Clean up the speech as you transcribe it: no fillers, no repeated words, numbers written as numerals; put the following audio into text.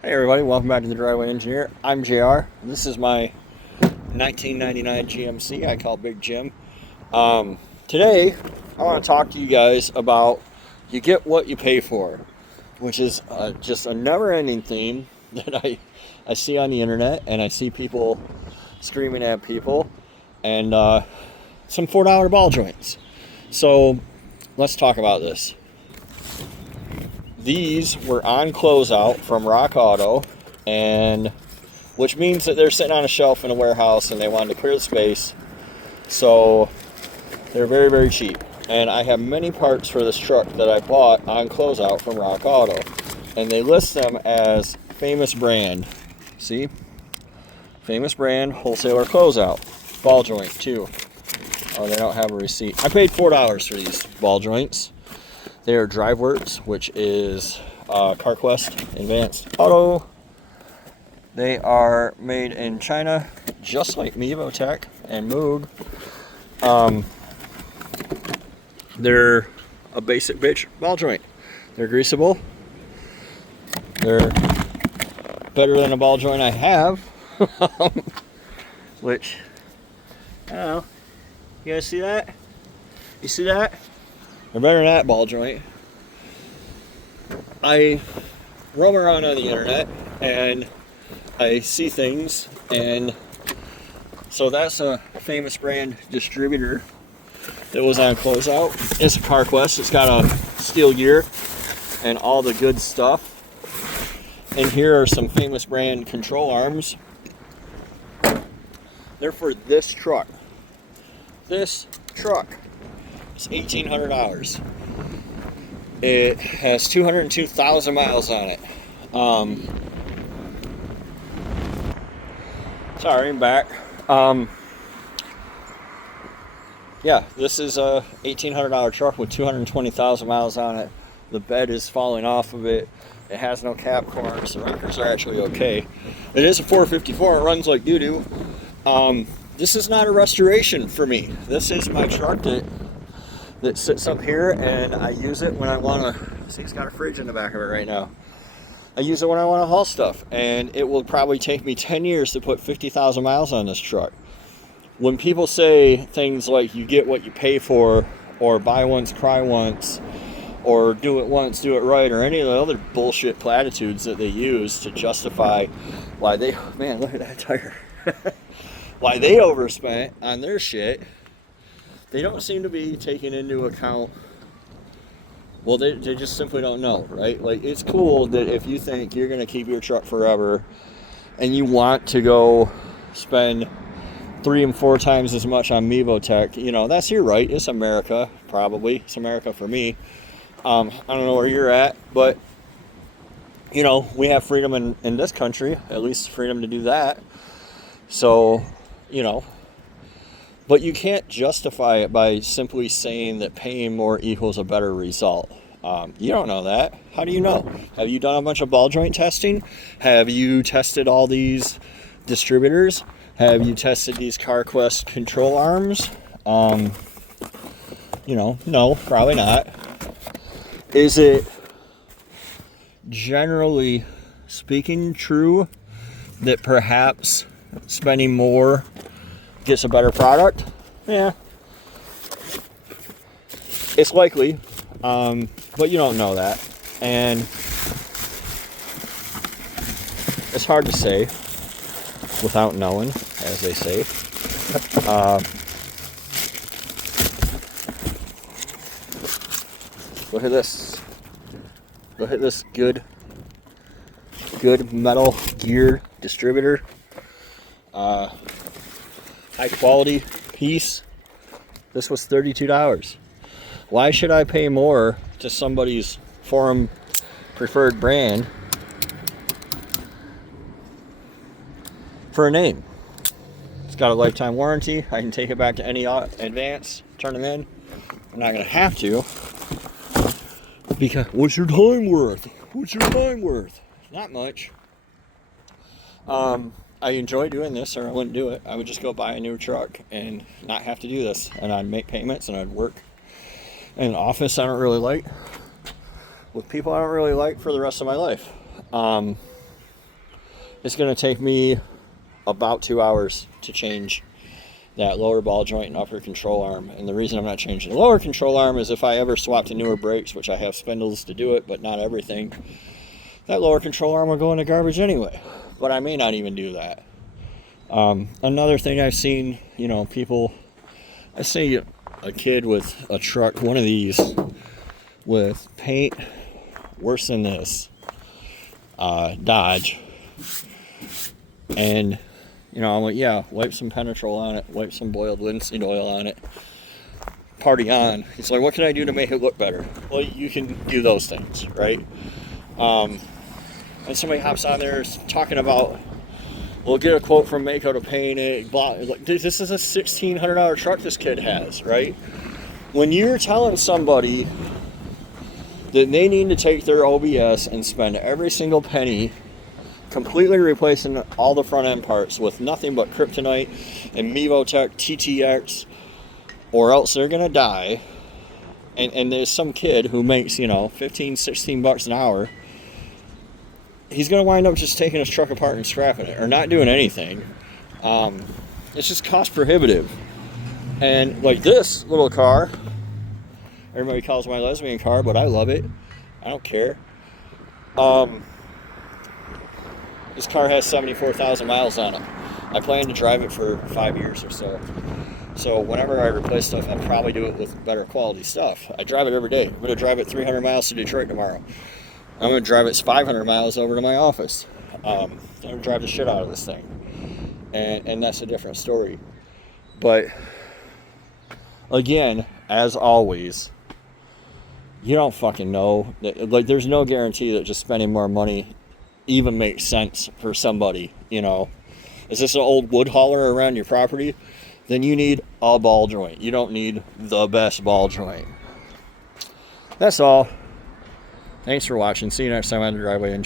Hey everybody, welcome back to the Driveway Engineer. I'm JR. This is my 1999 GMC I call Big Jim. Today, I want to talk to you guys about you get what you pay for, which is just a never-ending theme that I see on the internet, and I see people screaming at people, and some $4 ball joints. So, let's talk about this. These were on closeout from Rock Auto, and which means that they're sitting on a shelf in a warehouse and they wanted to clear the space, so they're very, very cheap. And I have many parts for this truck that I bought on closeout from Rock Auto, and they list them as famous brand. See? Famous brand, wholesaler closeout. Ball joint too. Oh, they don't have a receipt. I paid $4 for these ball joints. They are DriveWorks, which is CarQuest Advanced Auto. They are made in China, just like MCVIII and Moog. They're a basic bitch ball joint. They're greasable. They're better than a ball joint I have, which, I don't know. You guys see that? You see that? They're better than that ball joint. I roam around on the internet and I see things, and so that's a famous brand distributor that was on closeout. It's a CarQuest. It's got a steel gear and all the good stuff. And here are some famous brand control arms. They're for this truck. This truck. It's $1,800. It has 202,000 miles on it. Sorry, I'm back. Yeah, this is a $1,800 truck with 220,000 miles on it. The bed is falling off of it. It has no cap corners. The rockers are actually okay. It is a 454. It runs like doo-doo. This is not a restoration for me. This is my truck that sits up here, and I use it when I want to. See, it's got a fridge in the back of it right now. I use it when I want to haul stuff, and it will probably take me 10 years to put 50,000 miles on this truck. When people say things like you get what you pay for, or buy once, cry once, or do it once, do it right, or any of the other bullshit platitudes that they use to justify why they, man, look at that tire, why they overspent on their shit, they don't seem to be taking into account, well, they just simply don't know, right? Like, it's cool that if you think you're going to keep your truck forever and you want to go spend 3 and 4 times as much on MCVIII, you know, that's your right. It's America, probably. It's America for me. I don't know where you're at, but, you know, we have freedom in this country, at least freedom to do that. So, you know, but you can't justify it by simply saying that paying more equals a better result. You don't know that. How do you know? Have you done a bunch of ball joint testing? Have you tested all these distributors? Have you tested these CarQuest control arms? You know, no, probably not. Is it generally speaking true that perhaps spending more gets a better product? Yeah, it's likely, but you don't know that, and it's hard to say without knowing, as they say. Look at this. Look at this good metal gear distributor. High quality piece. This was $32. Why should I pay more to somebody's forum preferred brand for a name? It's got a lifetime warranty. I can take it back to any advance, turn them in. I'm not going to have to, because what's your time worth? What's your time worth? Not much. I enjoy doing this, or I wouldn't do it. I would just go buy a new truck and not have to do this, and I'd make payments and I'd work in an office I don't really like with people I don't really like for the rest of my life. it's going to take me about 2 hours to change that lower ball joint and upper control arm. And the reason I'm not changing the lower control arm is if I ever swap to newer brakes, which I have spindles to do it, but not everything, that lower control arm will go in the garbage anyway. But I may not even do that. Another thing I've seen, people, I see a kid with a truck, one of these, with paint worse than this, Dodge, and I'm like, yeah, wipe some Penetrol on it, wipe some boiled linseed oil on it, party on. He's like, what can I do to make it look better? Well, you can do those things, right? And somebody hops on there talking about, we'll get a quote from Mako to paint it, blah. Like, this is a $1,600 truck this kid has, right? When you're telling somebody that they need to take their OBS and spend every single penny completely replacing all the front end parts with nothing but kryptonite and MCVIII TTX, or else they're gonna die, and there's some kid who makes 15, 16 bucks an hour, he's gonna wind up just taking his truck apart and scrapping it, or not doing anything. It's just cost prohibitive. And like this little car, everybody calls my lesbian car, but I love it. I don't care. This car has 74,000 miles on it. I plan to drive it for 5 years or so. So whenever I replace stuff, I'll probably do it with better quality stuff. I drive it every day. I'm going to drive it 300 miles to Detroit tomorrow. I'm going to drive it 500 miles over to my office. I'm going to drive the shit out of this thing. And that's a different story. But again, as always, you don't fucking know. Like, there's no guarantee that just spending more money even makes sense for somebody. Is this an old wood hauler around your property? Then you need a ball joint. You don't need the best ball joint. That's all. Thanks for watching. See you next time on the Driveway Engine.